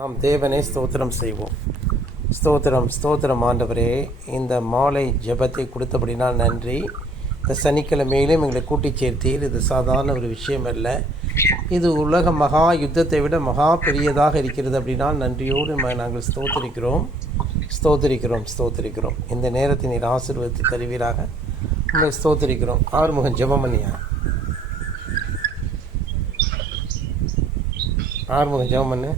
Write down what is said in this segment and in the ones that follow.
நாம் தேவனை ஸ்தோத்திரம் செய்வோம். ஸ்தோத்திரம் ஸ்தோத்திரம் ஆண்டவரே, இந்த மாலை ஜெபத்தை கொடுத்தபடினால் நன்றி. இந்த சனிக்கிழமையிலும் எங்களை கூட்டி சேர்த்தீர். இது சாதாரண ஒரு விஷயம் அல்ல. இது உலக மகா யுத்தத்தை விட மகா பெரியதாக இருக்கிறது. அப்படின்னால் நன்றியோடு நாங்கள் ஸ்தோத்திரிக்கிறோம் ஸ்தோத்திரிக்கிறோம் ஸ்தோத்திரிக்கிறோம். இந்த நேரத்தை நீர் ஆசீர்வதித்து தருவீராக. உங்களை ஸ்தோத்திரிக்கிறோம். ஆறுமுகம் ஜெபமணியா, ஆறுமுகம் ஜெபமண்ணு.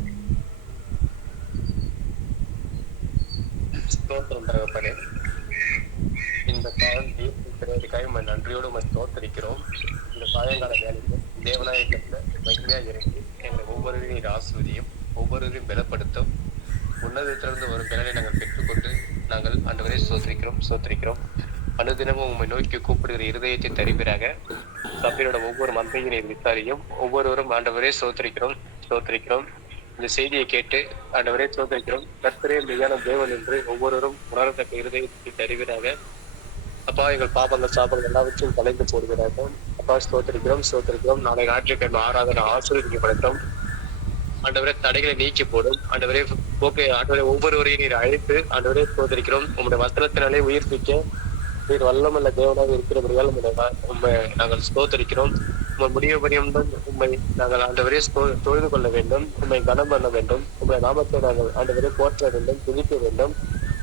ஸ்தோத்திரம் தகப்பனே, இந்த காலம் பிறருக்காக நன்றியோடு தோத்தரிக்கிறோம். இந்த சாயங்கால வேலையில் தேவநாயகத்துல மகிமையா இறங்கி எங்களை ஒவ்வொருவரையும் நீர் ஆசிர்வதியும், ஒவ்வொருவரையும் பலப்படுத்தும். உன்னதத்திலிருந்து ஒரு பலனை நாங்கள் பெற்றுக்கொண்டு நாங்கள் ஆண்டவரே சோத்திரிக்கிறோம். அனுதினமும் உண்மை நோக்கி கூப்பிடுகிற இருதயத்தை தருவீராக. சபையோட ஒவ்வொரு மந்தையும் நீர் விசாரியும். ஒவ்வொருவரும் ஆண்டவரே சோத்திரிக்கிறோம். இந்த செய்தியை கேட்டு ஆண்டவரே சோதரிக்கிறோம். கர்த்தரே மெய்யான தேவன் என்று ஒவ்வொருவரும் உணரத்தக்க இருதயத்தை தருவீராக. அப்பா, எங்கள் பாபங்கள் சாபங்கள் எல்லாவற்றையும் கலைந்து போடுகிறார்கள். அப்பா ஸ்தோத்திரிக்கிறோம். நாளை ஞாயிற்றுக்கிழமை ஆராதனை ஆசீர்வதிக்கப்படட்டும். ஆண்டவரே தடைகளை நீக்கி போடும். ஆண்டவரே ஒவ்வொருவரையும் நீர் அழைத்து ஆண்டவரே சோதரிக்கிறோம். உங்களுடைய வசனத்தினாலே உயிர்ப்பிக்க நீர் வல்லமல்ல தேவனாக இருக்கிறபடியால் உண்மை நாங்கள் ஸ்தோத்தரிக்கிறோம். உண்மை முடிவுபடியுடன் உண்மை நாங்கள் ஆண்டவரே தொழுது கொள்ள வேண்டும். உண்மை கனம் பண்ண வேண்டும். உண்மை நாமத்தை நாங்கள் ஆண்டவரே போற்ற வேண்டும், துதிக்க வேண்டும்.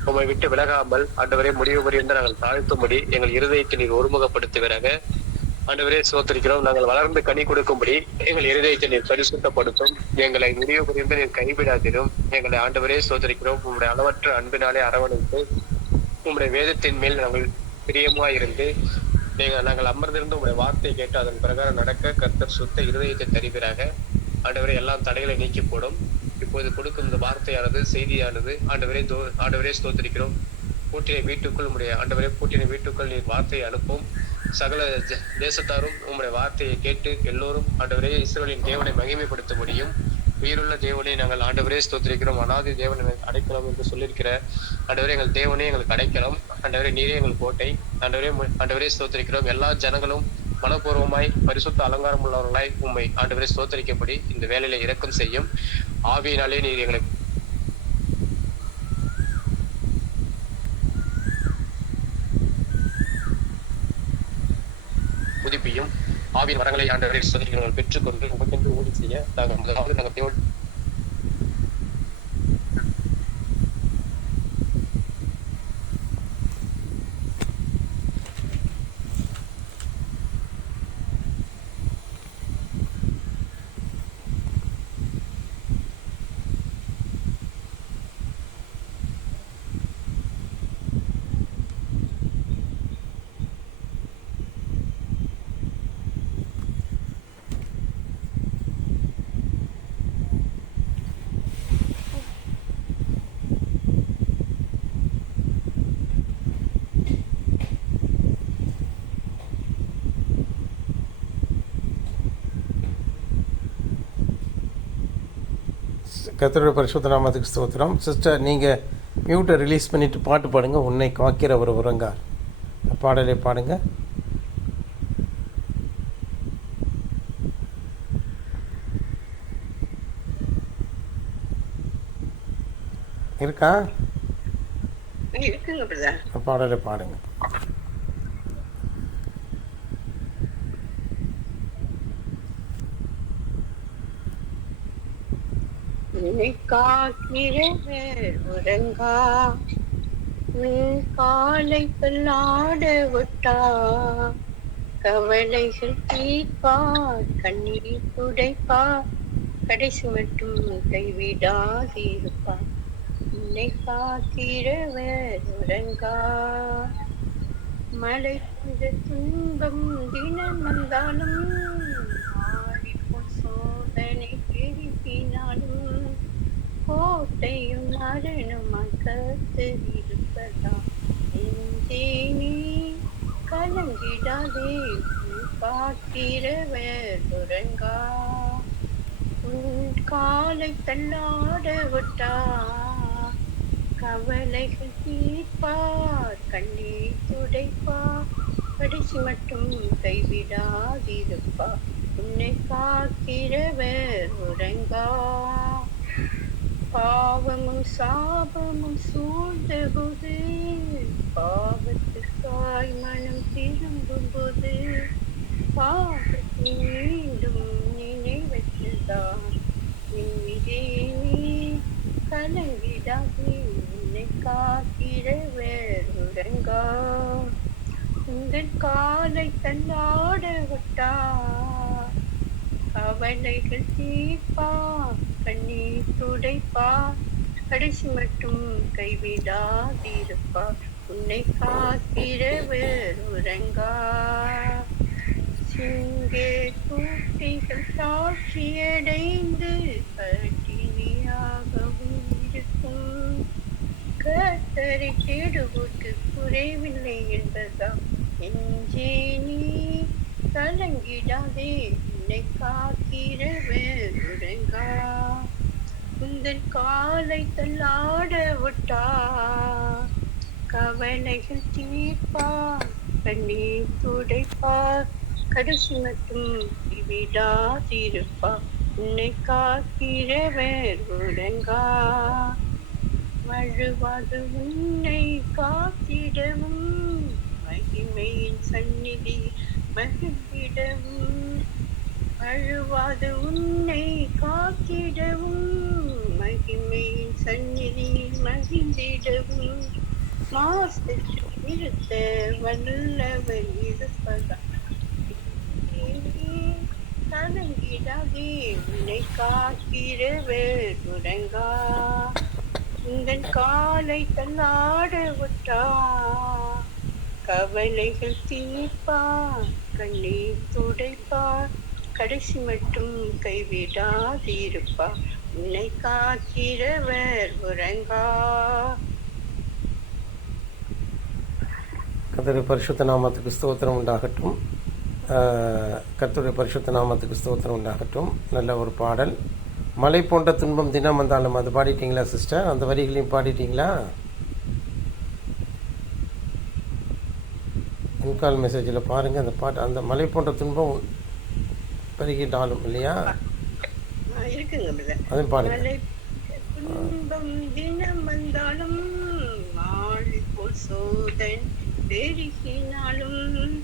உண்மை விட்டு விலகாமல் ஆண்டவரே முடிவுபடியுடன் நாங்கள் தாழ்த்தும்படி எங்கள் இருதயத்தை நீர் ஒருமுகப்படுத்துவீராக. ஆண்டவரே ஸ்தோத்திரிக்கிறோம். நாங்கள் வளர்ந்து கனி கொடுக்கும்படி எங்கள் இருதயத்தை நீர் பரிசுத்தப்படுத்தும். எங்களை முடிவுபடியுடன் நீர் கைவிடாதிரும். எங்களை ஆண்டவரே ஸ்தோத்திரிக்கிறோம். உங்களுடைய அளவற்ற அன்பினாலே அரவணைத்து உங்களுடைய வேதத்தின் மேல் நாங்கள் பிரியமாயிருந்து நாங்கள் அமர்ந்திருந்து உங்களுடைய வார்த்தையை கேட்டு அதன் பிரகாரம் நடக்க கர்த்தர் சுத்த இருதயத்தை தருவீராக. ஆண்டவரே எல்லாம் தடைகளை நீக்கி போடும். இப்போது கொடுக்கும் இந்த வார்த்தையானது, செய்தியானது ஆண்டவரே ஸ்தோத்திரிக்கிறோம். பூட்டின வீட்டுக்குள் பூட்டின வீட்டுக்குள் நீர் வார்த்தையை அனுப்பும். சகல தேசத்தாரும் உங்களுடைய வார்த்தையை கேட்டு எல்லோரும் ஆண்டவரே இஸ்ரவேலின் தேவனை மகிமைப்படுத்த முடியும். உயிருள்ள தேவனை நாங்கள் ஆண்டவரே ஸ்தோத்திரிக்கிறோம். அனாதி தேவனை அடைக்கலாம் என்று சொல்லியிருக்கிற ஆண்டவரே எங்கள் தேவனே எங்களுக்கு அடைக்கலாம். ஆண்டவரே நீரே எங்கள் கோட்டை. ஆண்டவரே ஸ்தோத்திரிக்கிறோம். எல்லா ஜனங்களும் மனப்பூர்வமாய் பரிசுத்த அலங்காரம் உள்ளவர்களாய் உண்மை ஆண்டவரே ஸ்தோத்திரிக்கப்படி இந்த வேலையில இரக்கம் செய்யும். ஆவியினாலே நீர் எங்களை புதுப்பியும். ஆவியின் வரங்களை ஆண்டவரே ஸ்தோத்திரிக்கிறவர்கள் பெற்றுக்கொண்டு உங்களுக்கென்று ஊழி செய்ய நாங்கள் தேவ கர்த்தருடைய பரிசுத்த நாமத்துக்கு ஸ்தோத்திரம். சிஸ்டர், நீங்கள் மியூட்டை ரிலீஸ் பண்ணிவிட்டு பாட்டு பாடுங்க. உன்னை காக்கிற ஒரு உறங்கார் பாடலை பாடுங்க. இருக்கா? பாடலை பாடுங்க. உறங்கா காலை பல்லாட விட்டா, கவலைகள் தீர்ப்பார், கண்ணீர் துடைப்பார், கடைசி மட்டும் கைவிடாதிருப்பார். உன்னை காக்கிறவர் உறங்கா. மழை துன்பம் தினம் வந்தாலும், ஆடிப்போல் சோதனை பெருகினாலும், கோட்டையும் மரணமாய் கர்த்தரிருப்பதா. நெஞ்சேனே கலங்கிடாதே, காக்கிறவர் உறங்கா. உன் காலை தள்ளாட விட்டா, கவலைகள் தீர்ப்பார், கண்ணீர் துடைப்பார், கடைசி மட்டும் கைவிடாதிருப்பார். உன்னை காக்கிறவர் உறங்கா. பாவமும் சாபமும் சூழ்ந்தபோது, பாவத்திற்காய் மனம் திரும்பும்போது, பாவத்தை மீண்டும் நினைவற்றுதான் என் இதயமே கலங்கிடாதே, உன்னை காத்திட வேறுரங்கா. உங்கள் காலை தள்ளாட விட்டா, கவலைகள் தீர்ப்பா, கண்ணீர் துடைப்பா, கடைசி மட்டும் கைவிடாதிருப்பா, உன்னை காத்திட வேறுரங்கா. சிங்கே குட்டிகள் சாட்சியடைந்து பட்டினியாகவும் இருக்கும், கர்த்தரை தேடுவோர்க்கு குறைவில்லை என்பதா நெஞ்சே நீ கலங்கிடாதே, உன்னை காக்கிற வேறுரங்கா. உந்தன் காலை தள்ளாட விட்டா, கவலைகள் தீர்ப்பா, கண்ணீர் துடைப்பா, கடைசி மட்டும் விடாதிருப்பா, உன்னை காக்கிற வேறுரங்கா. வழுவாது உன்னை காத்திடவும், மகிமையின் சந்நிதி மகிழ்ந்திடவும், வழுவாது உன்னை காத்திடவும், மகிமையின் சந்நிதி மகிழ்ந்திடவும், மாசற்று நிறுத்த வல்லவர் இருப்பதா கலங்கிடாதே, உன்னை காக்கிற வேறுரங்கா. உந்தன் காலை தள்ளாட விட்டா, கவலைகள் தீர்ப்பா, கண்ணீர் துடைப்பா, கடைசி மட்டும் கைவிடாதிருப்பா, உன்னை காக்கிற வேறுரங்கா. கர்த்தருடைய பரிசுத்த நாமத்துக்கு ஸ்தோத்திரம் உண்டாகட்டும். கர்த்தருடைய பரிசுத்த நாமத்துக்கு ஸ்தோத்திரம் உண்டாகட்டும். நல்ல ஒரு பாடல். மலை போன்ற துன்பம் தினம் வந்தாலும், அது பாடிட்டீங்களா சிஸ்டர்? அந்த வரிகளையும் பாடிட்டீங்களா? இன்கால் மெசேஜில் பாருங்கள் அந்த பாட்டு. அந்த மலை போன்ற துன்பம் பெருகிட்டாலும் இல்லையா, இருக்குங்க பிரதர். அதையும் பாருங்க. மலை துன்பம் தினம் வந்தாலும், ஆழி போல் சோதன் பெருகினாலும்,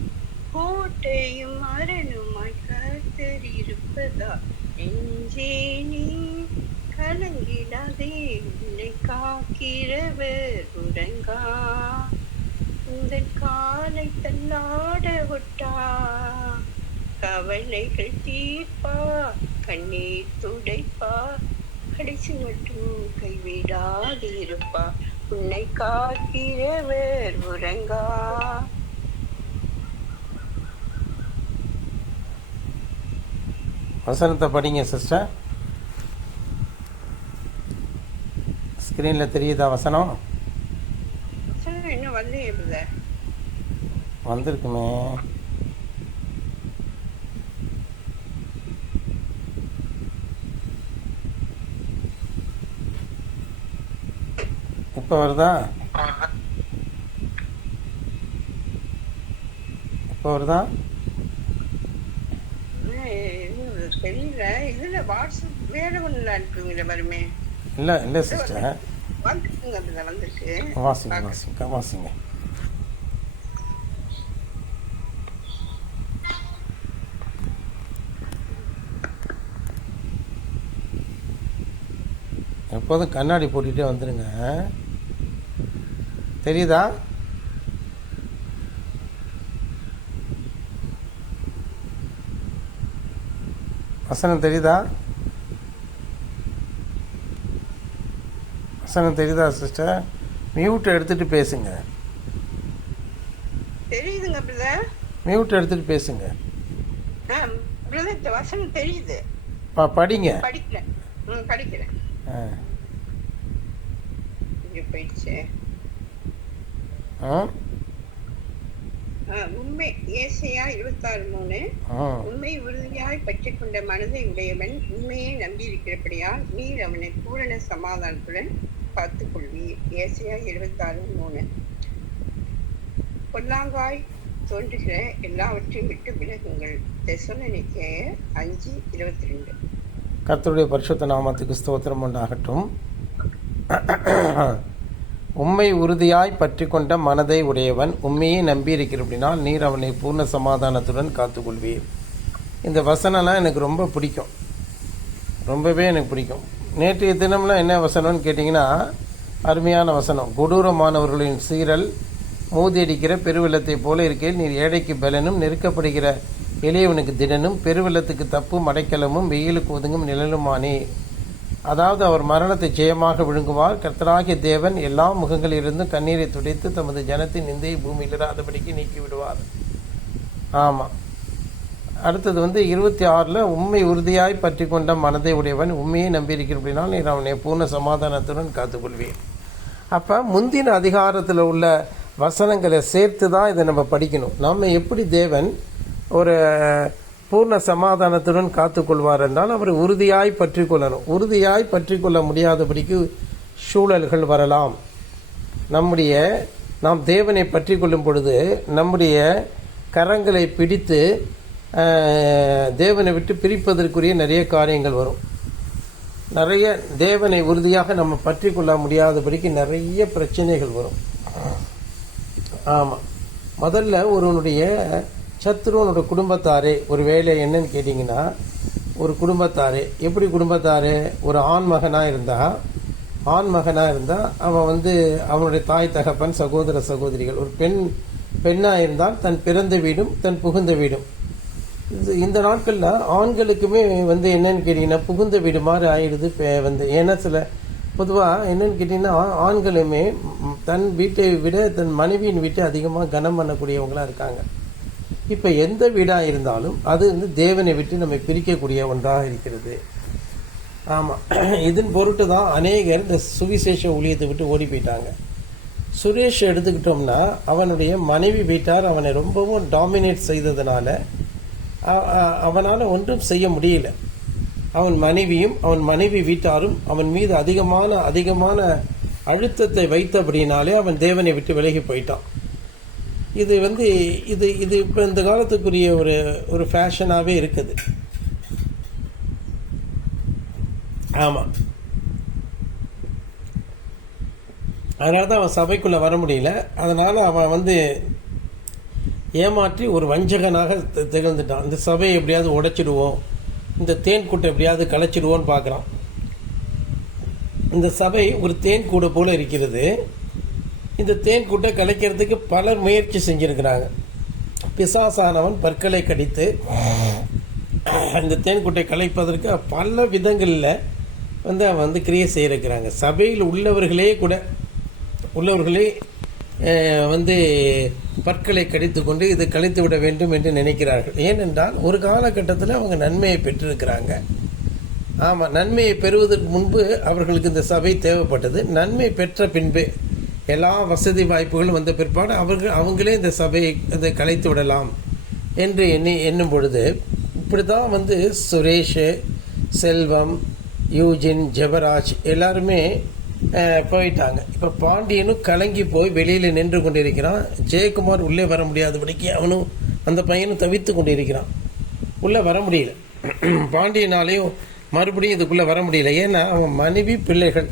கோட்டையும் அரணுமாய் கர்த்தர் இருப்பதா நெஞ்சே நீ கலங்கிடாதே, உன்னை காக்கிற வேறுரங்கா. உந்தன் காலை தள்ளாட விட்டா, கவலைகள் தீர்ப்பா, கண்ணீர் துடைப்பா, கடைசி மட்டும் கைவிடாதிருப்பா, உன்னை காக்கிற வேறுரங்கா. வசனத்தை படிங்க சிஸ்டர். ஸ்க்ரீனில் தெரியுதா வசனம்? இன்னும் வரலையே பிரதர். வந்திருக்குமே. இப்போ வருதா? இப்போ வருதா? தெரியல. இதுல வாட்ஸ்அப் வேற ஒண்ணுல அனுப்புவீங்களா வருமே? இல்லை இல்லை சிஸ்டர், வந்துருக்குங்க பிரதர், வந்திருக்கு. வாசிங்க வாசிங்க வாசிங்க. எப்போதும் கண்ணாடி போட்டுகிட்டே வந்துடுங்க. தெரியுதா? வசனம் தெரியுதா? வசனம் தெரியுதா சிஸ்டர்? மியூட்டை எடுத்துகிட்டு பேசுங்க. தெரியுதுங்க பிரதர். மியூட்டை எடுத்துகிட்டு பேசுங்க. பிரதர் இந்த வசனம் தெரியுது. படிங்க. படிக்கிறேன். படிக்கிறேன். இங்க போயிடுச்சு. உண்மை ஏசாயா 26:3. உண்மை உறுதியாய் பற்றிக் கொண்ட மனதை உடையவன் உண்மையை நம்பி இருக்கிறபடியால் நீர் அவனை பூரண சமாதானத்துடன் பார்த்துக் கொள்வீர். ஏசாயா 26:3. பொல்லாங்காய் தோன்றுகிற எல்லாவற்றையும் விட்டு விலகுங்கள். தெசலோனிக்கேயர் 5:22. கர்த்தருடைய பரிசுத்த நாமத்துக்கு ஸ்தோத்திரம் உண்டாகட்டும். உம்மை உறுதியாய் பற்றி கொண்ட மனதை உடையவன் உண்மையே நம்பியிருக்கிற அப்படின்னா நீர் அவனை பூர்ண சமாதானத்துடன் காத்துக்கொள்வீர். இந்த வசனம்லாம் எனக்கு ரொம்ப பிடிக்கும், ரொம்பவே எனக்கு பிடிக்கும். நேற்றைய தினம்லாம் என்ன வசனம்னு கேட்டிங்கன்னா அருமையான வசனம். கொடூரமானவர்களின் சீரல் மூதியடிக்கிற பெருவெள்ளத்தை போல இருக்கையில் நீர் ஏழைக்கு பலனும் நெருக்கப்படுகிற எளியவனுக்கு திடனும் பெருவெள்ளத்துக்கு தப்பும் அடைக்கலமும் வெயிலுக்கு ஒதுங்கும் நிழலுமானே. அதாவது அவர் மரணத்தை ஜெயமாக விழுங்குவார். கர்த்தராகிய தேவன் எல்லா முகங்களிலிருந்தும் கண்ணீரை துடைத்து தமது ஜனத்தின் நிந்தையை பூமியில் இராதபடிக்கு நீக்கி விடுவார். ஆமாம். அடுத்தது 26 உண்மை உறுதியாய் பற்றி கொண்ட மனதை உடையவன் உண்மையை நம்பியிருக்கிற அப்படின்னா நீர் அவனை பூர்ண சமாதானத்துடன் காத்துக்கொள்வேன். அப்போ முந்தின அதிகாரத்தில் உள்ள வசனங்களை சேர்த்து தான் இதை நம்ம படிக்கணும். நம்ம எப்படி தேவன் ஒரு பூர்ண சமாதானத்துடன் காத்துக்கொள்வார் என்றால் அவரை உறுதியாய் பற்றி கொள்ளணும். உறுதியாய் பற்றி கொள்ள முடியாதபடிக்கு சூழல்கள் வரலாம். நாம் தேவனை பற்றி கொள்ளும் பொழுது நம்முடைய கரங்களை பிடித்து தேவனை விட்டு பிரிப்பதற்குரிய நிறைய காரியங்கள் வரும். நிறைய தேவனை உறுதியாக நம்ம பற்றி கொள்ள முடியாதபடிக்கு நிறைய பிரச்சனைகள் வரும். ஆமாம். முதல்ல ஒருவனுடைய சத்ருவனோட குடும்பத்தாரே ஒரு வேலை என்னன்னு கேட்டிங்கன்னா, ஒரு குடும்பத்தாரே எப்படி குடும்பத்தாரே ஒரு ஆண் மகனாக இருந்தால் அவன் அவனுடைய தாய் தகப்பன் சகோதர சகோதரிகள். ஒரு பெண்ணாக இருந்தால் தன் பிறந்த வீடும் தன் புகுந்த வீடும். இந்த நாட்களில் ஆண்களுக்குமே என்னன்னு கேட்டிங்கன்னா புகுந்த வீடு மாதிரி ஆயிடுது. ஏன்னா சில பொதுவாக என்னன்னு கேட்டிங்கன்னா ஆண்களுமே தன் வீட்டை விட தன் மனைவியின் வீட்டை அதிகமாக கனம் பண்ணக்கூடியவங்களாக இருக்காங்க. இப்போ எந்த வீடாக இருந்தாலும் அது தேவனை விட்டு நம்ம பிரிக்கக்கூடிய ஒன்றாக இருக்கிறது. ஆமாம். இதன் பொருட்டு தான் அநேகர் இந்த சுவிசேஷ ஊழியத்தை விட்டு ஓடி போயிட்டாங்க. சுரேஷ் எடுத்துக்கிட்டோம்னா அவனுடைய மனைவி வீட்டார் அவனை ரொம்பவும் டாமினேட் செய்ததுனால அவனால் ஒன்றும் செய்ய முடியல. அவன் மனைவியும் அவன் மனைவி வீட்டாரும் அவன் மீது அதிகமான அழுத்தத்தை வைத்தபடினாலே அவன் தேவனை விட்டு விலகி போயிட்டான். இது இது இப்போ இந்த காலத்துக்குரிய ஒரு ஃபேஷனாகவே இருக்குது. ஆமாம். அதனால தான் அவன் சபைக்குள்ளே வர முடியல. அதனால் அவன் ஏமாற்றி ஒரு வஞ்சகனாக திகழ்ந்துட்டான். இந்த சபையை எப்படியாவது உடைச்சிடுவோம், இந்த தேன் கூட்டை எப்படியாவது கலைச்சிடுவோன்னு பார்க்குறான். இந்த சபை ஒரு தேன் கூடை போல் இருக்கிறது. இந்த தேன் கூட்டை கலைக்கிறதுக்கு பலர் முயற்சி செஞ்சுருக்கிறாங்க. பிசாசானவன் பற்களை கடித்து இந்த தேன் கூட்டை கலைப்பதற்கு பல விதங்களில் அவன் கிரியை செய்திருக்கிறாங்க. சபையில் உள்ளவர்களே பற்களை கடித்து கொண்டு இதை கழித்து விட வேண்டும் என்று நினைக்கிறார்கள். ஏனென்றால் ஒரு காலகட்டத்தில் அவங்க நன்மையை பெற்றிருக்கிறாங்க. ஆமாம். நன்மையை பெறுவதற்கு முன்பு அவர்களுக்கு இந்த சபை தேவைப்பட்டது. நன்மை பெற்ற பின்பு எல்லா வசதி வாய்ப்புகளும் வந்த பிற்பாடு அவங்களே இந்த சபையை அதை கலைத்து விடலாம் என்று எண்ணும் பொழுது இப்படி தான் சுரேஷ், செல்வம், யூஜின், ஜெபராஜ் எல்லாருமே போயிட்டாங்க. இப்போ பாண்டியனும் கலங்கி போய் வெளியில் நின்று கொண்டிருக்கிறான். ஜெயக்குமார் உள்ளே வர முடியாதபடிக்கு அவனும் அந்த பையனும் தவித்து கொண்டிருக்கிறான். உள்ளே வர முடியல. பாண்டியனாலேயும் மறுபடியும் இதுக்குள்ளே வர முடியல. ஏன்னா அவன் மனைவி பிள்ளைகள்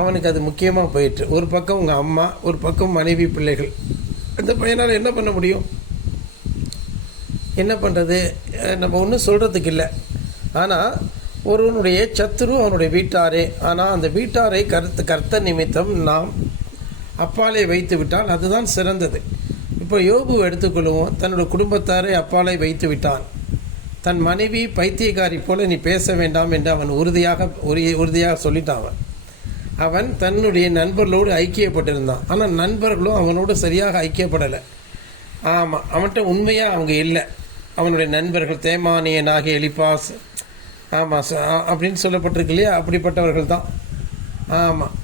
அவனுக்கு அது முக்கியமாக போயிட்டு. ஒரு பக்கம் உங்கள் அம்மா, ஒரு பக்கம் மனைவி பிள்ளைகள். அந்த பையனால் என்ன பண்ண முடியும்? என்ன பண்ணுறது? நம்ம ஒன்றும் சொல்கிறதுக்கு இல்லை. ஆனால் ஒருவனுடைய சத்துரு அவனுடைய வீட்டாரே. ஆனால் அந்த வீட்டாரை கர்த்த நிமித்தம் நாம் அப்பாலை வைத்து விட்டால் அதுதான் சிறந்தது. இப்போ யோபு எடுத்துக்கொள்வோம். தன்னோட குடும்பத்தாரை அப்பாலை வைத்து விட்டான். தன் மனைவி பைத்தியக்காரி போல நீ பேச வேண்டாம் என்று அவன் உறுதியாக சொல்லிட்டான். அவன் தன்னுடைய நண்பர்களோடு ஐக்கியப்பட்டிருந்தான். ஆனால் நண்பர்களும் அவனோடு சரியாக ஐக்கியப்படலை. ஆமாம். அவன்கிட்ட உண்மையாக அவங்க இல்லை. அவனுடைய நண்பர்கள் தேமானியனாகிய எலிபாஸ், ஆமாம் அப்படின்னு சொல்லப்பட்டிருக்கு இல்லையா, அப்படிப்பட்டவர்கள் தான். ஆமாம்.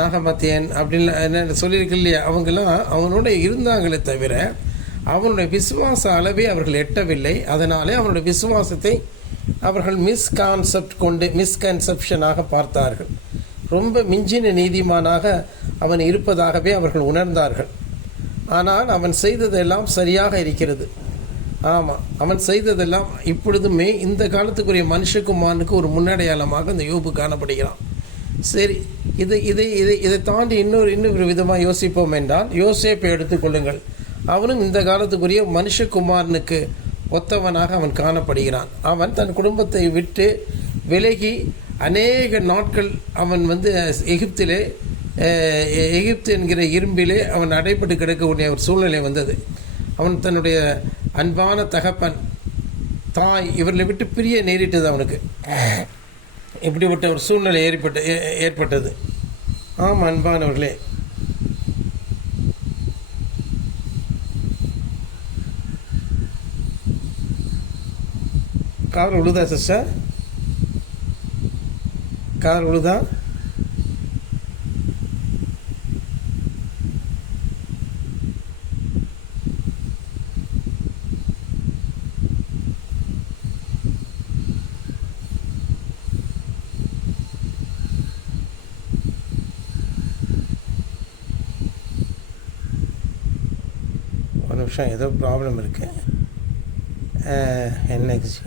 நாகமத்தியன் அப்படின்லாம் என்ன சொல்லியிருக்கு இல்லையா, அவங்களாம் அவனோட இருந்தாங்களே தவிர அவனுடைய விசுவாச அளவே அவர்கள் எட்டவில்லை. அதனாலே அவனுடைய விசுவாசத்தை அவர்கள் மிஸ்கன்செப்ஷனாக பார்த்தார்கள். ரொம்ப மிஞ்சின நீதிமானாக அவன் இருப்பதாகவே அவர்கள் உணர்ந்தார்கள். ஆனால் அவன் செய்ததெல்லாம் சரியாக இருக்கிறது. ஆமாம். அவன் செய்ததெல்லாம் இப்பொழுதுமே இந்த காலத்துக்குரிய மனுஷகுமாரனுக்கு ஒரு முன்னடையாளமாக இந்த யோபு காணப்படுகிறான். சரி, இதை தாண்டி இன்னொரு விதமாக யோசிப்போம் என்றால், யோசேப்பை எடுத்துக்கொள்ளுங்கள். அவனும் இந்த காலத்துக்குரிய மனுஷகுமாரனுக்கு ஒத்தவனாக அவன் காணப்படுகிறான். அவன் தன் குடும்பத்தை விட்டு விலகி அநேக நாட்கள் அவன் வந்து எகிப்து என்கிற இரும்பிலே அவன் அடைப்பட்டு கிடக்கக்கூடிய ஒரு சூழ்நிலை வந்தது. அவன் தன்னுடைய அன்பான தகப்பன், தாய் இவர்களை விட்டு பிரிய நேரிட்டது அவனுக்கு. இப்படிப்பட்ட ஒரு சூழ்நிலை ஏற்பட்டது. ஆமாம் அன்பானவர்களே, கார் உழுதா சிஸ்டர்? கார் உழுதா? ஒரு நிமிஷம், ஏதோ ப்ராப்ளம் இருக்கு. என்எக்ஸி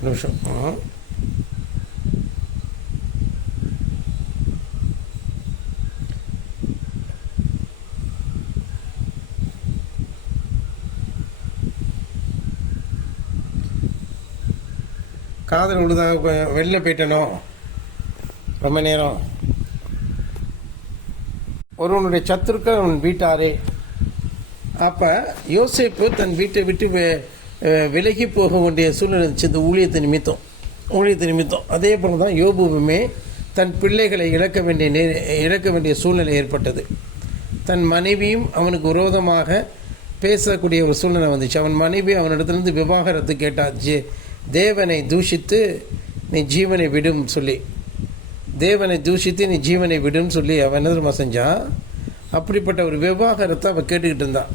ஒரு நிமிஷம். காதல் விழுதாக வெளில போயிட்டனோ ரொம்ப நேரம். ஒருவனுடைய சத்துருக்கள் அவன் வீட்டாரே. அப்போ யோசேப்பு தன் வீட்டை விட்டு விலகி போக வேண்டிய சூழ்நிலை இருந்துச்சு இந்த ஊழியத்தை நிமித்தம். அதே போல தான் யோபுவுமே தன் பிள்ளைகளை இழக்க வேண்டிய சூழ்நிலை ஏற்பட்டது. தன் மனைவியும் அவனுக்கு விரோதமாக பேசக்கூடிய ஒரு சூழ்நிலை வந்துச்சு. அவன் மனைவி அவனிடத்திலிருந்து விவாகரத்து கேட்டாள். தேவனை தூஷித்து நீ ஜீவனை விடும் சொல்லி அவன் என்ன தெரியுமா செஞ்சான்? அப்படிப்பட்ட ஒரு விவாகரத்தை அவன் கேட்டுக்கிட்டு இருந்தான்.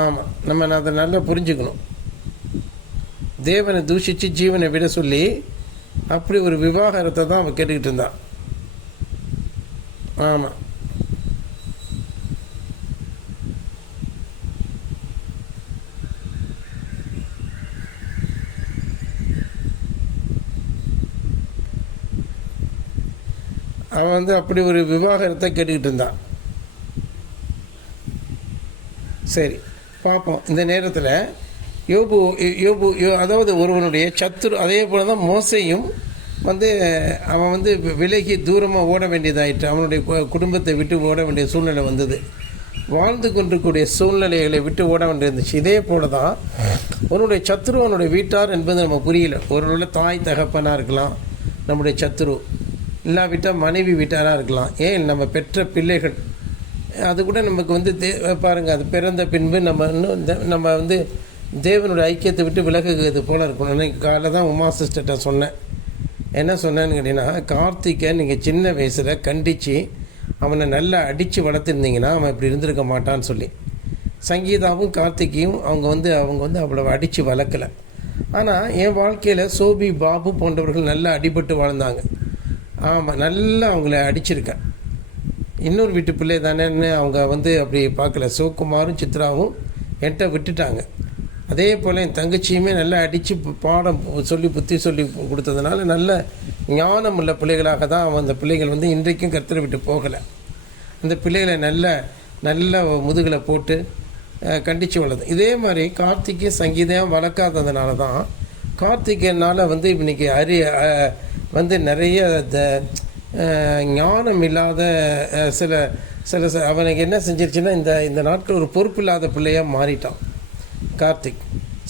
ஆமாம், நம்ம அதை நல்லா புரிஞ்சுக்கணும். தேவனை தூஷித்து ஜீவனை விட சொல்லி அப்படி ஒரு விவாகரத்தை தான் அவன் கேட்டுக்கிட்டு இருந்தான். ஆமாம், அவன் வந்து அப்படி ஒரு விவாகரத்தை கேட்டுக்கிட்டு இருந்தான். சரி, பார்ப்போம். இந்த நேரத்தில் அதாவது ஒருவனுடைய சத்துரு, அதே போல தான் மோசையும் வந்து அவன் வந்து விலகி தூரமாக ஓட வேண்டியதாயிற்று. அவனுடைய குடும்பத்தை விட்டு ஓட வேண்டிய சூழ்நிலை வந்தது. வாழ்ந்து கொண்டிருக்கக்கூடிய சூழ்நிலைகளை விட்டு ஓட வேண்டியிருந்துச்சு. இதே போல தான் அவனுடைய சத்துரு அவனுடைய வீட்டார் என்பது நம்ம புரியல. ஒருவேளை தாய் தகப்பனாக இருக்கலாம் நம்முடைய சத்துரு, இல்லாவிட்டால் மனைவி வீட்டாராக இருக்கலாம், ஏன் நம்ம பெற்ற பிள்ளைகள். அது கூட நமக்கு வந்து பாருங்கள், அது பிறந்த பின்பு நம்ம வந்து தேவனுடைய ஐக்கியத்தை விட்டு விலகுகிறது போல் இருக்கணும். அன்றைக்கி காலையில் தான் உமா சிஸ்டர்கிட்ட சொன்னேன். என்ன சொன்னேன்னு கேட்டிங்கன்னா, கார்த்திகை நீங்கள் சின்ன வயசில் கண்டித்து அவனை நல்லா அடித்து வளர்த்துருந்தீங்கன்னா அவன் இப்படி இருந்திருக்க மாட்டான்னு சொல்லி. சங்கீதாவும் கார்த்திகையும் அவங்க வந்து அவ்வளோ அடித்து வளர்க்கலை. ஆனால் என் வாழ்க்கையில் சோபி, பாபு போன்றவர்கள் நல்லா அடிபட்டு வாழ்ந்தாங்க. ஆமாம், நல்லா அவங்கள அடிச்சிருக்கேன். இன்னொரு வீட்டு பிள்ளை தானேன்னு அவங்க வந்து அப்படி பார்க்கல. சிவகுமாரும் சித்ராவும் என்கிட்ட விட்டுட்டாங்க. அதே போல் என் தங்கச்சியுமே நல்லா அடித்து பாடம் சொல்லி புத்தி சொல்லி கொடுத்ததுனால நல்ல ஞானம் உள்ள பிள்ளைகளாக தான் அந்த பிள்ளைகள் வந்து இன்றைக்கும் கர்த்தரை விட்டு போகலை. அந்த பிள்ளைகளை நல்ல முதுகில் போட்டு கண்டித்து வளர்து. இதே மாதிரி கார்த்திகை சங்கீதம் வளர்க்காததுனால தான் கார்த்திகைனால் வந்து இன்றைக்கி வந்து நிறைய ஞானம் இல்லாத சில அவனுக்கு என்ன செஞ்சிருச்சுன்னா இந்த நாட்கள் ஒரு பொறுப்பு இல்லாத பிள்ளையாக மாறிட்டான் கார்த்திக்.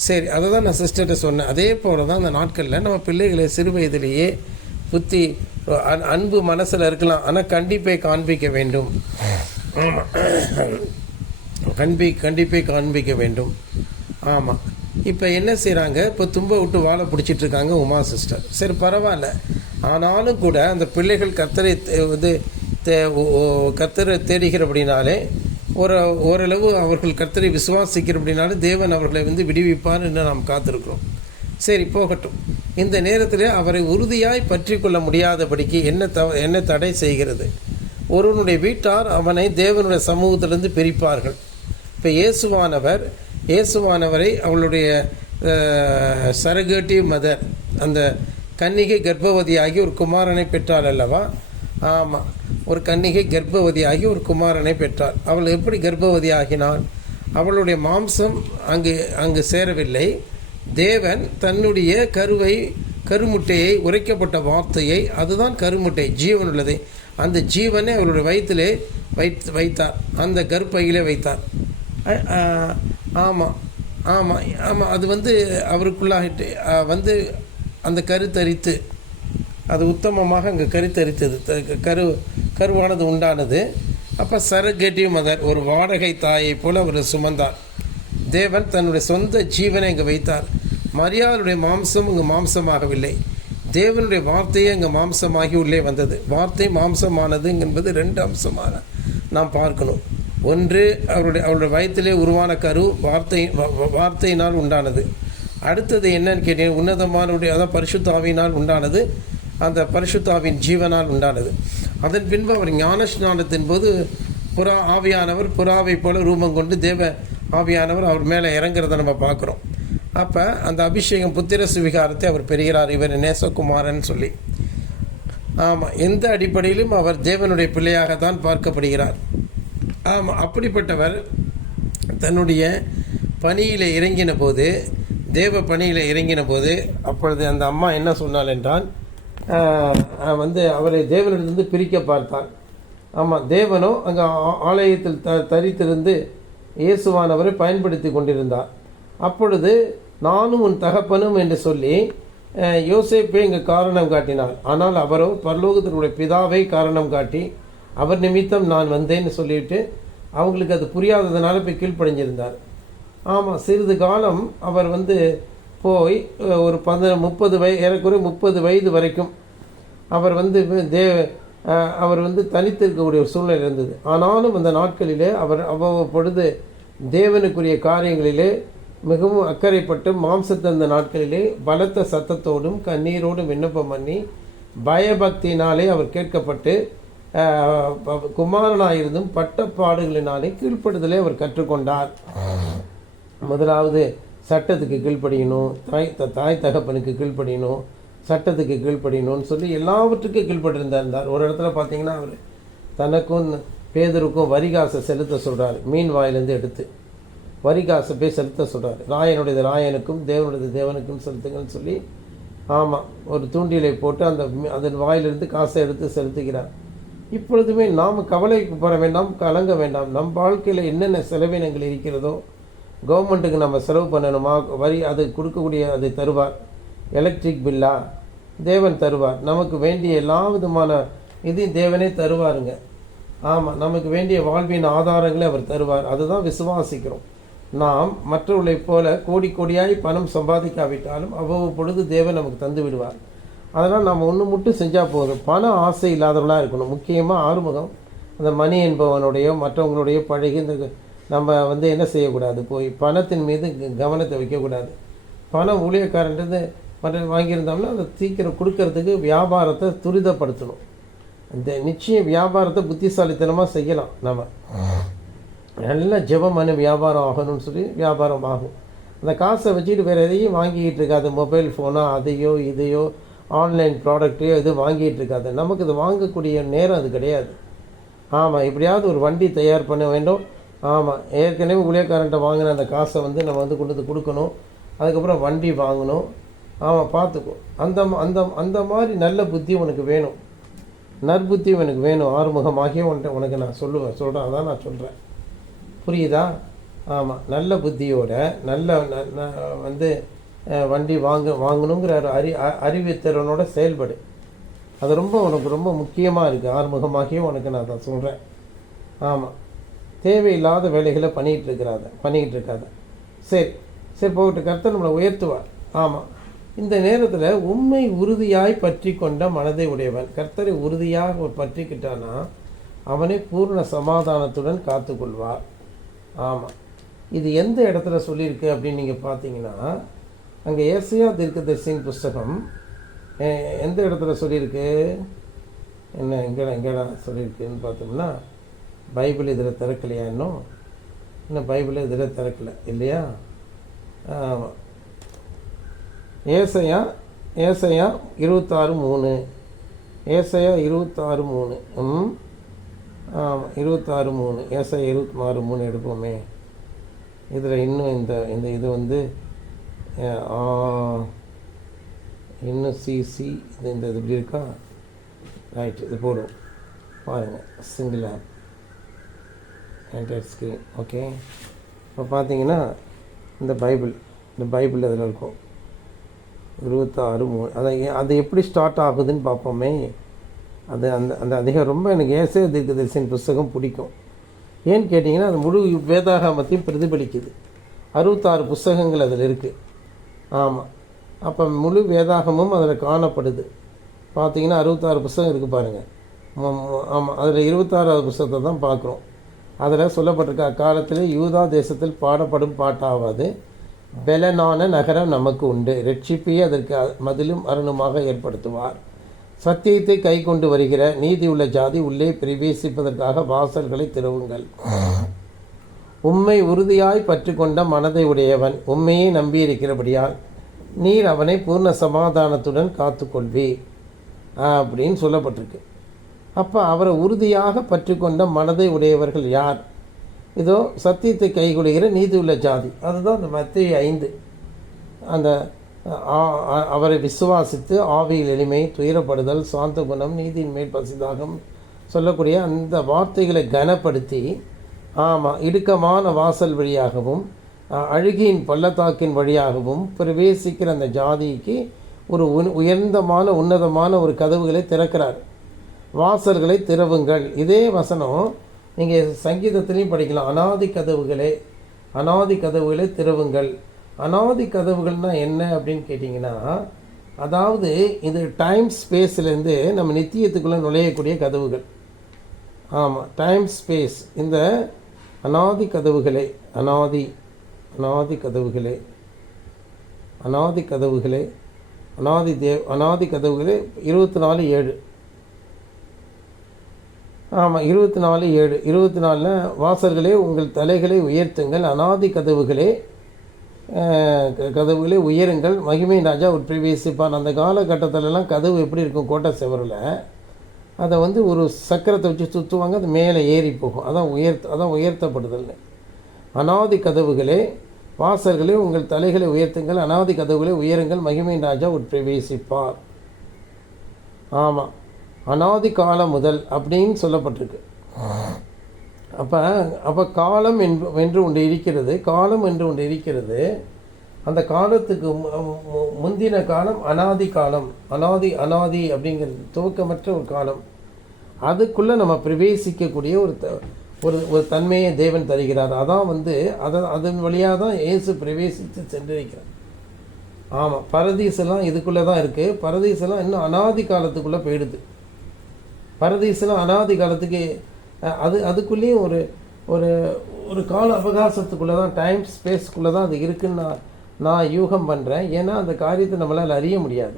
சரி, அதை தான் நான் சிஸ்டர்கிட்ட சொன்னேன். அதே போல் தான் அந்த நாட்களில் நம்ம பிள்ளைகளை சிறு வயதிலேயே புத்தி அன்பு மனசில் இருக்கலாம், ஆனால் கண்டிப்பை காண்பிக்க வேண்டும். ஆமாம், கண்டிப்பை காண்பிக்க வேண்டும். ஆமாம், இப்போ என்ன செய்கிறாங்க, இப்போ தும்ப விட்டு வாழை பிடிச்சிட்ருக்காங்க உமா சிஸ்டர். சரி, பரவாயில்ல. ஆனாலும் கூட அந்த பிள்ளைகள் கர்த்தரை வந்து கர்த்தரை தேடுகிறபடினாலே ஓரளவு அவர்கள் கர்த்தரை விசுவாசிக்கிறபடினாலே தேவன் அவர்களை வந்து விடுவிப்பார் என்று நாம் காத்திருக்கிறோம். சரி, போகட்டும். இந்த நேரத்தில் அவரை உறுதியாய் பற்றி கொள்ள முடியாதபடிக்கு என்ன தடை செய்கிறது? ஒருவனுடைய வீட்டார் அவனை தேவனுடைய சமூகத்திலிருந்து பிரிப்பார்கள். இப்போ இயேசுவானவரை அவளுடைய சரகேட்டிவ் மதர், அந்த கன்னிகை கர்ப்பவதியாகி ஒரு குமாரனை பெற்றாள் அல்லவா? ஆமாம், ஒரு கன்னிகை கர்ப்பவதியாகி ஒரு குமாரனை பெற்றாள். அவள் எப்படி கர்ப்பவதி ஆகினாள்? அவளுடைய மாம்சம் அங்கு சேரவில்லை. தேவன் தன்னுடைய கருமுட்டையை, உரைக்கப்பட்ட வார்த்தையை, அதுதான் கருமுட்டை, ஜீவன் உள்ளது, அந்த ஜீவனை அவளுடைய வயிற்றிலே வைத்தார், அந்த கர்ப்பையிலே வைத்தார். ஆமாம் ஆமாம் ஆமாம் அது வந்து அவருக்குள்ளாகிட்டு வந்து அந்த கருத்தரித்து அது உத்தமமாக அங்கே கருத்தரித்தது, கருவானது உண்டானது. அப்போ சரகேட்டிவ் மதர், ஒரு வாடகை தாயை போல் அவர் சுமந்தார். தேவன் தன்னுடைய சொந்த ஜீவனை இங்கே வைத்தார். மரியாளுடைய மாம்சம் இங்கே மாம்சமாகவில்லை, தேவனுடைய வார்த்தையே இங்கே மாம்சமாகி உள்ளே வந்தது. வார்த்தை மாம்சமானது என்பது 2 அம்சமாக நாம் பார்க்கணும். ஒன்று, அவருடைய வயத்திலே உருவான கரு வார்த்தையினால் உண்டானது. அடுத்தது என்னன்னு கேட்டீங்க, உன்னதமானுடைய, அதான் பரிசுத்தாவினால் உண்டானது, அந்த பரிசுத்தாவின் ஜீவனால் உண்டானது. அதன் பின்பு அவர் ஞான ஸ்நானத்தின் போது ஆவியானவர் புறாவை போல ரூபம் கொண்டு தேவ ஆவியானவர் அவர் மேலே இறங்குறத நம்ம பார்க்குறோம். அப்போ அந்த அபிஷேகம் புத்திர சுவிகாரத்தை அவர் பெறுகிறார், இவர் நேசகுமாரன் சொல்லி. ஆமாம், எந்த அடிப்படையிலும் அவர் தேவனுடைய பிள்ளையாகத்தான் பார்க்கப்படுகிறார். ஆமாம், அப்படிப்பட்டவர் தன்னுடைய பணியில் இறங்கின போது, தேவ பணியில் இறங்கின போது, அப்பொழுது அந்த அம்மா என்ன சொன்னாள் என்றால், வந்து அவரை தேவனிடத்திலிருந்து பிரிக்க பார்த்தார். ஆமாம், தேவனோ அங்கே ஆலயத்தில் தரித்திருந்து இயேசுவானவரை பயன்படுத்தி கொண்டிருந்தார். அப்பொழுது நானும் உன் தகப்பனும் என்று சொல்லி யோசேப்பை இங்கே காரணம் காட்டினார். ஆனால் அவரோ பரலோகத்தினுடைய பிதாவை காரணம் காட்டி அவர் நிமித்தம் நான் வந்தேன்னு சொல்லிட்டு அவங்களுக்கு அது புரியாததுனால போய் கீழ்ப்படைஞ்சிருந்தார். ஆமாம், சிறிது காலம் அவர் வந்து போய் ஒரு 30 ஏறக்குறைய 30 வயது வரைக்கும் அவர் வந்து அவர் வந்து தனித்திருக்கக்கூடிய ஒரு சூழ்நிலை இருந்தது. ஆனாலும் அந்த நாட்களிலே அவர் அவ்வப்பொழுது தேவனுக்குரிய காரியங்களிலே மிகவும் அக்கறைப்பட்டு மாம்சத்தந்த நாட்களிலே பலத்த சத்தத்தோடும் கண்ணீரோடும் விண்ணப்பம் பண்ணி பயபக்தியினாலே அவர் கேட்கப்பட்டு குமாரனாயிருந்தும் பட்டப்பாடுகளினாலே கீழ்ப்படுதலே அவர் கற்றுக்கொண்டார். முதலாவது சட்டத்துக்கு கீழ்ப்படியணும், தாய் தகப்பனுக்கு கீழ்ப்படியணும், சட்டத்துக்கு கீழ்ப்படியணும்னு சொல்லி எல்லாவற்றுக்கும் கீழ்ப்பட்டிருந்தார். ஒரு இடத்துல பார்த்தீங்கன்னா அவர் தனக்கும் பேதருக்கும் வரிகாசை செலுத்த சொல்கிறார். மீன் வாயிலேருந்து எடுத்து வரிகாசை போய் செலுத்த சொல்கிறார். ராயனுடையது ராயனுக்கும் தேவனுடையது தேவனுக்கும் செலுத்துங்கன்னு சொல்லி, ஆமாம், ஒரு தூண்டிலை போட்டு அதன் வாயிலிருந்து காசை எடுத்து செலுத்துகிறார். இப்பொழுதுமே நாம் கவலைப்பட வேண்டாம், கலங்க வேண்டாம். நம் வாழ்க்கையில் என்னென்ன செலவினங்கள் இருக்கிறதோ, கவர்மெண்ட்டுக்கு நம்ம செலவு பண்ணணுமா, வரி அது கொடுக்கக்கூடிய அதை தருவார். எலக்ட்ரிக் பில்லா தேவன் தருவார். நமக்கு வேண்டிய எல்லா விதமான இதையும் தேவனே தருவாருங்க. ஆமாம், நமக்கு வேண்டிய வாழ்வின் ஆதாரங்களை அவர் தருவார். அதுதான் விசுவாசிக்கிறோம். நாம் மற்றவர்களைப் போல கோடி கோடியாய் பணம் சம்பாதிக்காவிட்டாலும் அவ்வப்பொழுது தேவன் நமக்கு தந்து விடுவார். அதனால் நம்ம ஒன்று மட்டும் செஞ்சால் போதும், பண ஆசை இல்லாதவர்களாக இருக்கணும். முக்கியமாக ஆறுமுகம் அந்த மணி என்பவனுடைய மற்றவங்களுடைய பழகி இந்த நம்ம வந்து என்ன செய்யக்கூடாது, போய் பணத்தின் மீது கவனத்தை வைக்கக்கூடாது. பணம் ஊழியக்காரன்றது மற்ற வாங்கியிருந்தோம்னா அதை சீக்கிரம் கொடுக்கறதுக்கு வியாபாரத்தை துரிதப்படுத்தணும். இந்த நிச்சயம் வியாபாரத்தை புத்திசாலித்தனமாக செய்யலாம். நம்ம நல்ல ஜெபம் பண்ணி வியாபாரம் ஆகணும்னு சொல்லி வியாபாரம் ஆகும். அந்த காசை வச்சுட்டு வேறு எதையும் வாங்கிக்கிட்டு இருக்காது. மொபைல் ஃபோனோ அதையோ இதையோ ஆன்லைன் ப்ராடக்டையோ எதுவும் வாங்கிட்டு இருக்காது. நமக்கு இது வாங்கக்கூடிய நேரம் அது கிடையாது. ஆமாம், எப்படியாவது ஒரு வண்டி தயார் பண்ண வேண்டும். ஆமாம், ஏற்கனவே ஊழியக்காரன்ட்ட வாங்கின அந்த காசை வந்து நம்ம வந்து கொண்டு வந்து கொடுக்கணும். அதுக்கப்புறம் வண்டி வாங்கணும். ஆமாம், பார்த்துக்கோ. அந்த அந்த அந்த மாதிரி நல்ல புத்தி உனக்கு வேணும், நற்புத்தி உனக்கு வேணும். ஆறுமுகமாகிய உனக்கு நான் சொல்கிறேன். அதான் நான் சொல்கிறேன், புரியுதா? ஆமாம், நல்ல புத்தியோட நல்ல வந்து வண்டி வாங்கணுங்கிற அறிவுத்திறனோட செயல்படு. அது உனக்கு ரொம்ப முக்கியமாக இருக்குது. ஆறுமுகமாகிய உனக்கு நான் தான் சொல்கிறேன். ஆமாம், தேவையில்லாத வேலைகளை பண்ணிக்கிட்டு இருக்காத. சரி போகட்டு, கர்த்தர் நம்மளை உயர்த்துவார். ஆமாம், இந்த நேரத்தில் உண்மை உறுதியாய் பற்றி கொண்ட மனதை உடையவன். கர்த்தரை உறுதியாக பற்றிக்கிட்டானா அவனை பூர்ண சமாதானத்துடன் காத்துக்கொள்வார். ஆமாம், இது எந்த இடத்துல சொல்லியிருக்கு அப்படின்னு நீங்கள் பார்த்தீங்கன்னா, அங்கே ஏசாயா தீர்க்கதரிசியின் புஸ்தகம் எந்த இடத்துல சொல்லியிருக்கு, எங்கடா சொல்லியிருக்குன்னு பார்த்தோம்னா, பைபிள் இதில் திறக்கலையா? இன்னும் பைபிள் இதில் திறக்கலை இல்லையா? ஆமாம், ஏசாயா 26:3, ஏசாயா 26:3, ஆமாம் 26:3, ஏசாயா 26:3 எடுப்போமே. இதில் இன்னும் இந்த இது வந்து இன்னும் சிசி இது இப்படி இருக்கா? ரைட், இது போடும் பாருங்கள், single of entire screen. Okay, இப்போ பார்த்தீங்கன்னா இந்த பைபிள் அதில் இருக்கும் 26:3. அது எப்படி ஸ்டார்ட் ஆகுதுன்னு பார்ப்போமே. அந்த அதிகம் ரொம்ப எனக்கு ஏசாயா தீர்க்கதரிசியின் புஸ்தகம் பிடிக்கும். ஏன்னு கேட்டிங்கன்னா, அது முழு வேதாகமத்தையும் பிரதிபலிக்குது. 66 புஸ்தகங்கள் அதில் இருக்குது. ஆமாம், அப்போ முழு வேதாகமும் அதில் காணப்படுது. பார்த்தீங்கன்னா 66 புஸ்தகம் இருக்குது பாருங்கள். ஆமாம், அதில் 26வது புஸ்தகத்தை தான் பார்க்குறோம். அதில் சொல்லப்பட்டிருக்க, அக்காலத்தில் யூதா தேசத்தில் பாடப்படும் பாட்டாவது, பெலனான நகரம் நமக்கு உண்டு, ரட்சிப்பையே அதற்கு மதிலும் அரணுமாக ஏற்படுத்துவார். சத்தியத்தை கை கொண்டு வருகிற நீதி உள்ள ஜாதி உள்ளே பிரவேசிப்பதற்காக வாசல்களை திறவுங்கள். உம்மை உறுதியாய் பற்றி கொண்ட மனதை உடையவன் உண்மையை நம்பியிருக்கிறபடியால் நீர் அவனை பூர்ண சமாதானத்துடன் காத்துக்கொள்வி அப்படின்னு சொல்லப்பட்டிருக்கு. அப்போ அவரை உறுதியாக பற்றி கொண்ட மனதை உடையவர்கள் யார்? இதோ சத்தியத்தை கைகொள்கிற நீதி உள்ள ஜாதி. அதுதான் அந்த மத்தேயு 5. அந்த அவரை விசுவாசித்து ஆவியில் எளிமை, துயரப்படுதல், சாந்த குணம், நீதியின் மேல் பசிதாகம் சொல்லக்கூடிய அந்த வார்த்தைகளை கனப்படுத்தி, ஆமாம், இடுக்கமான வாசல் வழியாகவும் அழுகியின் பள்ளத்தாக்கின் வழியாகவும் பிரவேசிக்கிற அந்த ஜாதிக்கு ஒரு உன்னதமான ஒரு கதவுகளை திறக்கிறார். வாசல்களை திறவுங்கள். இதே வசனம் நீங்கள் சங்கீதத்திலையும் படிக்கலாம். அனாதி கதவுகளை திறவுங்கள். அனாதி கதவுகள்னால் என்ன அப்படின்னு கேட்டிங்கன்னா, அதாவது இது டைம் ஸ்பேஸ்லேருந்து நம்ம நித்தியத்துக்குள்ளே நுழையக்கூடிய கதவுகள். ஆமாம், டைம் ஸ்பேஸ். இந்த அனாதி கதவுகளே 24:7. ஆமாம், 24:7. 24 வாசல்களே உங்கள் தலைகளை உயர்த்துங்கள், அனாதி கதவுகளே உயருங்கள், மகிமை ராஜா உட்பிரவேசிப்பான். அந்த காலகட்டத்திலலாம் கதவு எப்படி இருக்கும்? கோட்டை செவரில் அதை ஒரு சக்கரத்தை வச்சு சுற்றுவாங்க, அது மேலே ஏறி போகும். அதான் உயர்த்தப்படுதல். அனாதி கதவுகளே வாசல்களே உங்கள் தலைகளை உயர்த்துங்கள், அனாதி கதவுகளே உயருங்கள், மகிமை ராஜா உட்பிரவேசிப்பார். ஆமாம், அனாதி காலம் முதல் அப்படின்னு சொல்லப்பட்டிருக்கு. அப்போ காலம் என்று ஒன்று இருக்கிறது. அந்த காலத்துக்கு முந்தின காலம் அனாதி காலம். அனாதி அப்படிங்கிறது துவக்கமற்ற ஒரு காலம். அதுக்குள்ளே நம்ம பிரவேசிக்கக்கூடிய ஒரு தன்மையை தேவன் தருகிறார். அதான் அதன் வழியாக தான் இயேசு பிரவேசித்து சென்றிருக்கிறார். ஆமாம், பரதீசெல்லாம் இதுக்குள்ளே தான் இருக்குது. பரதீசெல்லாம் இன்னும் அனாதி காலத்துக்குள்ளே போயிடுது. பரதீசெல்லாம் அனாதி காலத்துக்கு அதுக்குள்ளேயும் ஒரு கால அவகாசத்துக்குள்ளே தான், டைம் ஸ்பேஸ்க்குள்ளே தான் அது இருக்குன்னு நான் யூகம் பண்ணுறேன். ஏன்னா அந்த காரியத்தை நம்மளால் அறிய முடியாது.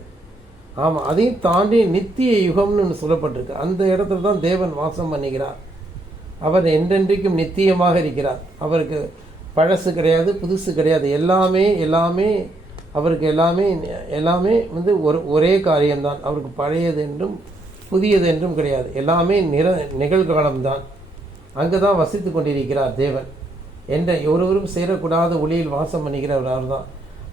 ஆமாம், அதையும் தாண்டி நித்திய யுகம்னு ஒன்று சொல்லப்பட்டிருக்கு. அந்த இடத்துல தான் தேவன் வாசம் பண்ணுகிறார். அவர் என்றென்றைக்கும் நித்தியமாக இருக்கிறார். அவருக்கு பழசு கிடையாது, புதுசு கிடையாது. எல்லாமே அவருக்கு எல்லாமே ஒரே காரியம்தான். அவருக்கு பழையது என்றும் புதியது என்றும் கிடையாது. எல்லாமே நிகழ்காலம்தான். அங்கே தான் வசித்து கொண்டிருக்கிறார் தேவன். ஒருவரும் சேரக்கூடாத ஒளியில் வாசம் பண்ணுகிறவர் அவர் தான்.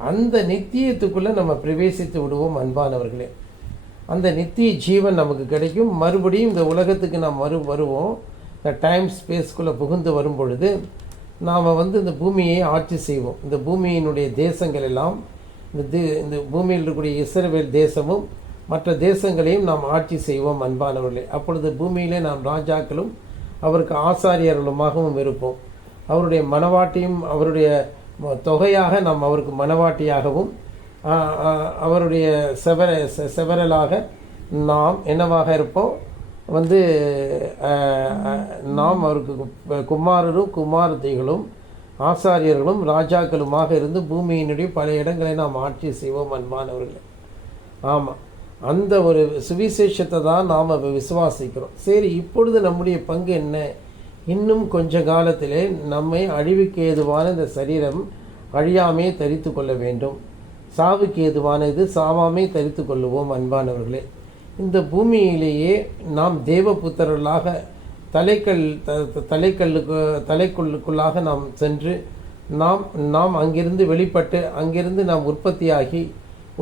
அந்த நித்தியத்துக்குள்ளே நம்ம பிரவேசித்து விடுவோம் அன்பானவர்களே. அந்த நித்திய ஜீவன் நமக்கு கிடைக்கும். மறுபடியும் இந்த உலகத்துக்கு நாம் வருவோம். இந்த டைம் ஸ்பேஸ்க்குள்ளே புகுந்து வரும் பொழுது நாம் இந்த பூமியை ஆட்சி செய்வோம். இந்த பூமியினுடைய தேசங்கள் எல்லாம் இந்த பூமியில் இருக்கக்கூடிய இஸ்ரவேல் தேசமும் மற்ற தேசங்களையும் நாம் ஆட்சி செய்வோம் அன்பானவர்களே. அப்பொழுது பூமியிலே நாம் ராஜாக்களும் அவருக்கு ஆசாரியர்களுமாகவும் இருப்போம். அவருடைய மனவாட்டியும் அவருடைய தொகையாக நாம் அவருக்கு மனவாட்டியாகவும் அவருடைய செவரலாக நாம் என்னவாக இருப்போம்? வந்து நாம் அவருக்கு குமாரரும் குமாரத்திகளும் ஆசாரியர்களும் ராஜாக்களுமாக இருந்து பூமியினுடைய பல இடங்களை நாம் ஆட்சி செய்வோம் அன்பானவர்களே. ஆமாம், அந்த ஒரு சுவிசேஷத்தை தான் நாம் விசுவாசிக்கிறோம். சரி, இப்பொழுது நம்முடைய பங்கு என்ன? இன்னும் கொஞ்ச காலத்திலே நம்மை அழிவுக்கு ஏதுவான இந்த சரீரம் அழியாமே தரித்து கொள்ள வேண்டும். சாவுக்கு ஏதுவானது சாவாமே தரித்து கொள்ளுவோம் அன்பானவர்களே. இந்த பூமியிலேயே நாம் தேவபுத்திரர்களாக தலைக்குள்ளாக நாம் சென்று நாம் அங்கிருந்து வெளிப்பட்டு அங்கிருந்து நாம் உற்பத்தியாகி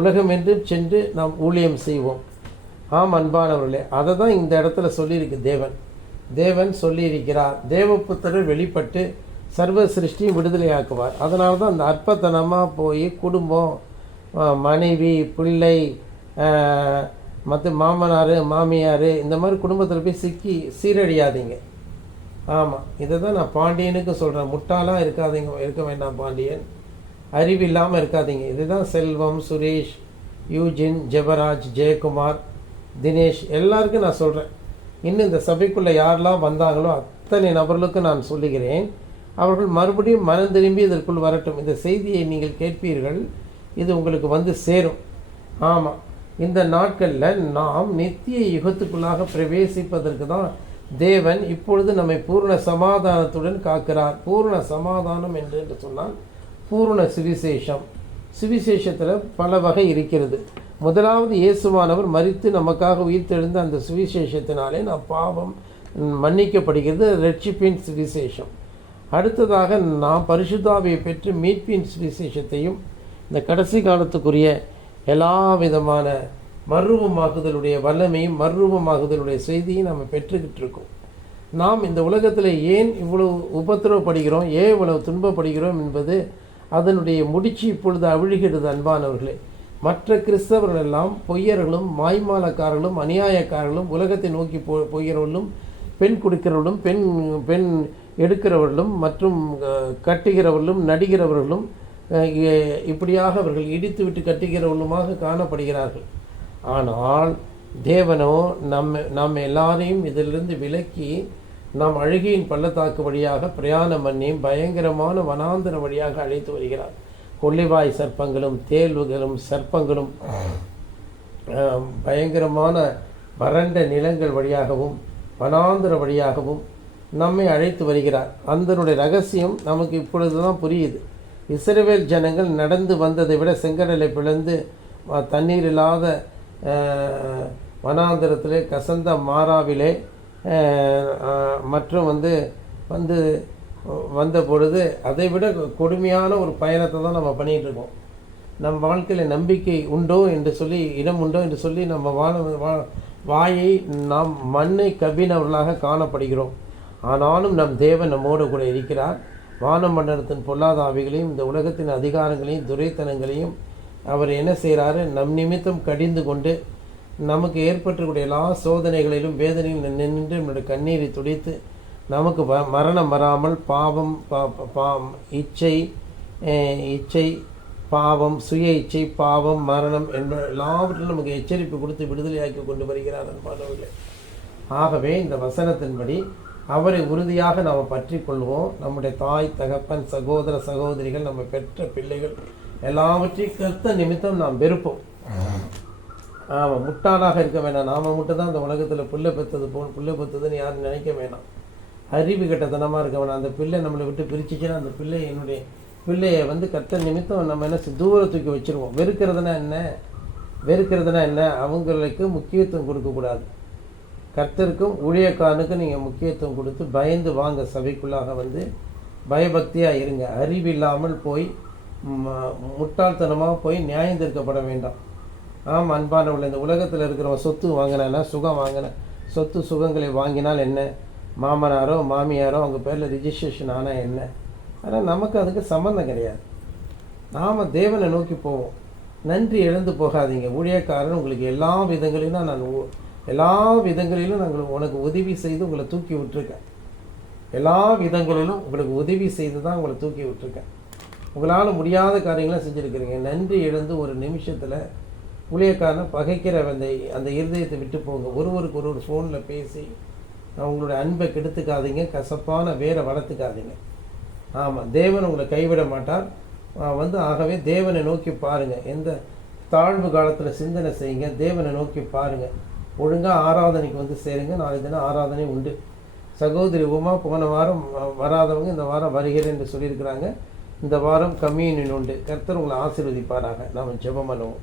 உலகமென்றும் சென்று நாம் ஊழியம் செய்வோம். ஆம் அன்பானவர்களே, அதை தான் இந்த இடத்துல சொல்லியிருக்கு தேவன் சொல்லியிருக்கிறார். தேவபுத்திரர் வெளிப்பட்டு சர்வ சிருஷ்டியும் விடுதலையாக்குவார். அதனால தான் அந்த அற்பத்தனமாக போய் குடும்பம், மனைவி, பிள்ளை, மற்ற மாமனார் மாமியார் இந்த மாதிரி குடும்பத்தில் போய் சிக்கி சீரழியாதீங்க. ஆமாம், இதை தான் நான் பாண்டியனுக்கு சொல்கிறேன். முட்டாளாக இருக்க வேண்டாம் பாண்டியன், அறிவில்லாமல் இருக்காதீங்க. இதுதான் செல்வம், சுரேஷ், யூஜின், ஜெபராஜ், ஜெயக்குமார், தினேஷ் எல்லாருக்கும் நான் சொல்கிறேன். இன்னும் இந்த சபைக்குள்ளே யாரெல்லாம் வந்தாங்களோ அத்தனை நபர்களுக்கு நான் சொல்லுகிறேன், அவர்கள் மறுபடியும் மனம் திரும்பி இதற்குள் வரட்டும். இந்த செய்தியை நீங்கள் கேட்பீர்கள், இது உங்களுக்கு வந்து சேரும். ஆமாம், இந்த நாட்களில் நாம் நித்திய யுகத்துக்குள்ளாக பிரவேசிப்பதற்கு தான் தேவன் இப்பொழுது நம்மை பூர்ண சமாதானத்துடன் காக்கிறார். பூர்ண சமாதானம் என்று சொன்னால் பூர்ண சுவிசேஷம். சுவிசேஷத்தில் பல வகை இருக்கிறது. முதலாவது இயேசுவானவர் மரித்து நமக்காக உயிர்த்தெழுந்த அந்த சுவிசேஷத்தினாலே நாம் பாவம் மன்னிக்கப்படுகிறது, ரட்சிப்பின் சுவிசேஷம். அடுத்ததாக நாம் பரிசுத்தாவியை பெற்று மீட்பின் சுவிசேஷத்தையும் இந்த கடைசி காலத்துக்குரிய எல்லா விதமான மறுரூபமாகுதலுடைய வல்லமையும் மறுரூபமாகுதலுடைய செய்தியும் நம்ம பெற்றுக்கிட்டு இருக்கோம். நாம் இந்த உலகத்தில் ஏன் இவ்வளவு உபத்திரவப்படுகிறோம், ஏன் இவ்வளவு துன்பப்படுகிறோம் என்பது அதனுடைய முடிச்சு இப்பொழுது அவிழுகிறது அன்பானவர்களே. மற்ற கிறிஸ்தவர்கள் எல்லாம் பொய்யர்களும் மாய்மாலக்காரர்களும் அநியாயக்காரர்களும் உலகத்தை நோக்கி போகிறவர்களும் பெண் கொடுக்கிறவர்களும் பெண் எடுக்கிறவர்களும் மற்றும் கட்டுகிறவர்களும் நடிகிறவர்களும் இப்படியாக அவர்கள் இடித்து விட்டு கட்டுகிறவர்களுமாக காணப்படுகிறார்கள். ஆனால் தேவனோ நம்ம எல்லாரையும் இதிலிருந்து விலக்கி நாம் அழுகையின் பள்ளத்தாக்கு வழியாக பிரயாணம் பண்ணி பயங்கரமான வனாந்தர வழியாக அழைத்து வருகிறார். கொள்ளைவாய் சர்ப்பங்களும் தேள்வுகளும் சர்ப்பங்களும் பயங்கரமான வறண்ட நிலங்கள் வழியாகவும் வனாந்தர வழியாகவும் நம்மை அழைத்து வருகிறார். அதனுடைய ரகசியம் நமக்கு இப்பொழுது தான் புரியுது. இஸ்ரவேல் ஜனங்கள் நடந்து வந்ததை விட செங்கடலை பிளந்து தண்ணீர் இல்லாத வனாந்தரத்திலே கசந்த மாறாவிலே மற்றும் வந்த பொழுது அதை விட கொடுமையான ஒரு பயணத்தை தான் நம்ம பண்ணிகிட்டு இருக்கோம். நம் வாழ்க்கையில் நம்பிக்கை உண்டோ என்று சொல்லி, இடம் உண்டோ என்று சொல்லி நம்ம வாயை நாம் மண்ணை கவ்வினவர்களாக காணப்படுகிறோம். ஆனாலும் நம் தேவன் நம்மோடு கூட இருக்கிறார். வான மண்டலத்தின் பொல்லாத ஆவிகளையும் இந்த உலகத்தின் அதிகாரங்களையும் துரைத்தனங்களையும் அவர் என்ன செய்கிறாரு, நம் நிமித்தம் கடிந்து கொண்டு நமக்கு ஏற்பட்டக்கூடிய எல்லா சோதனைகளிலும் வேதனையில் நின்று நம்முடைய கண்ணீரை துடைத்து நமக்கு மரணம் வராமல் பாவம் இச்சை பாவம் சுய இச்சை பாவம் மரணம் என்ப எல்லாவற்றிலும் நமக்கு எச்சரிப்பு கொடுத்து விடுதலையாக்கி கொண்டு வருகிறார் அன்பானவர்களே. ஆகவே இந்த வசனத்தின்படி அவரை உறுதியாக நாம் பற்றி கொள்வோம். நம்முடைய தாய் தகப்பன் சகோதர சகோதரிகள் நம்ம பெற்ற பிள்ளைகள் எல்லாவற்றையும் கர்த்த நிமித்தம் நாம் வெறுப்போம். ஆமாம், முட்டாளாக இருக்க வேண்டாம். நாம் மட்டும் தான் அந்த உலகத்தில் புல்லை பெற்றதுன்னு யாரும் நினைக்க வேண்டாம். அறிவு கட்டத்தனமாக இருக்க வேண்டாம். அந்த பிள்ளை நம்மளை விட்டு பிரிச்சிச்சுன்னா அந்த என்னுடைய பிள்ளையை கர்த்த நிமித்தம் நம்ம என்ன தூரத்துக்கு வச்சுருவோம். வெறுக்கிறதுனா என்ன அவங்களுக்கு முக்கியத்துவம் கொடுக்கக்கூடாது. கர்த்தருக்கும் ஊழியக்காரனுக்கும் நீங்கள் முக்கியத்துவம் கொடுத்து பயந்து வாங்க. சபைக்குள்ளாக பயபக்தியாக இருங்க. அறிவில்லாமல் போய் முட்டாள்தனமாக போய் நியாயம் தீர்க்கப்பட வேண்டாம். ஆமாம் அன்பானவர்கள், இந்த உலகத்தில் இருக்கிறவங்க சொத்து வாங்கினா சுகம் வாங்கின சொத்து சுகங்களை வாங்கினால் என்ன, மாமனாரோ மாமியாரோ அவங்க பேரில் ரிஜிஸ்ட்ரேஷன் ஆனால் என்ன, ஆனால் நமக்கு அதுக்கு சம்மந்தம் கிடையாது. நாம் தேவனை நோக்கி போவோம். நன்றி இழந்து போகாதீங்க. ஊழியக்காரன் உங்களுக்கு எல்லா விதங்களிலும் நாங்கள் உனக்கு உதவி செய்து உங்களை தூக்கி விட்டுருக்கேன். எல்லா விதங்களிலும் உங்களுக்கு உதவி செய்து தான் உங்களை தூக்கி விட்டுருக்கேன். உங்களால் முடியாத காரியங்களாம் செஞ்சுருக்கிறீங்க. நன்றி இழந்து ஒரு நிமிஷத்தில் ஊழியக்காரனை பகைக்கிற அந்த இருதயத்தை விட்டு போங்க. ஒருவருக்கு ஒரு ஃபோனில் பேசி உங்களுடைய அன்பை கெடுத்துக்காதீங்க, கசப்பான வேரை வளர்த்துக்காதீங்க. ஆமாம், தேவன் உங்களை கைவிட மாட்டார். ஆகவே தேவனை நோக்கி பாருங்கள். எந்த தாழ்வு காலத்தில் சிந்தனை செய்யுங்க, தேவனை நோக்கி பாருங்கள். ஒழுங்காக ஆராதனைக்கு சேருங்க. நாளை தினம் ஆராதனை உண்டு. சகோதரி உமா போன வாரம் வராதவங்க இந்த வாரம் வருகிறேன் என்று சொல்லியிருக்கிறாங்க. இந்த வாரம் கம்யூனியன் உண்டு. கர்த்தர் உங்களை ஆசீர்வதிப்பாராக. நாம் ஜெபம் பண்ணுவோம்.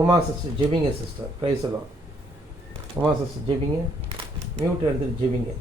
உமா சிஸ்டர் ஜெபிங்க. சிஸ்டர் பிரைஸ் எல்லாம். உமா சிஸ்டர் ஜெபிங்க. மியூட் எடுத்துட்டு ஜெபிங்க.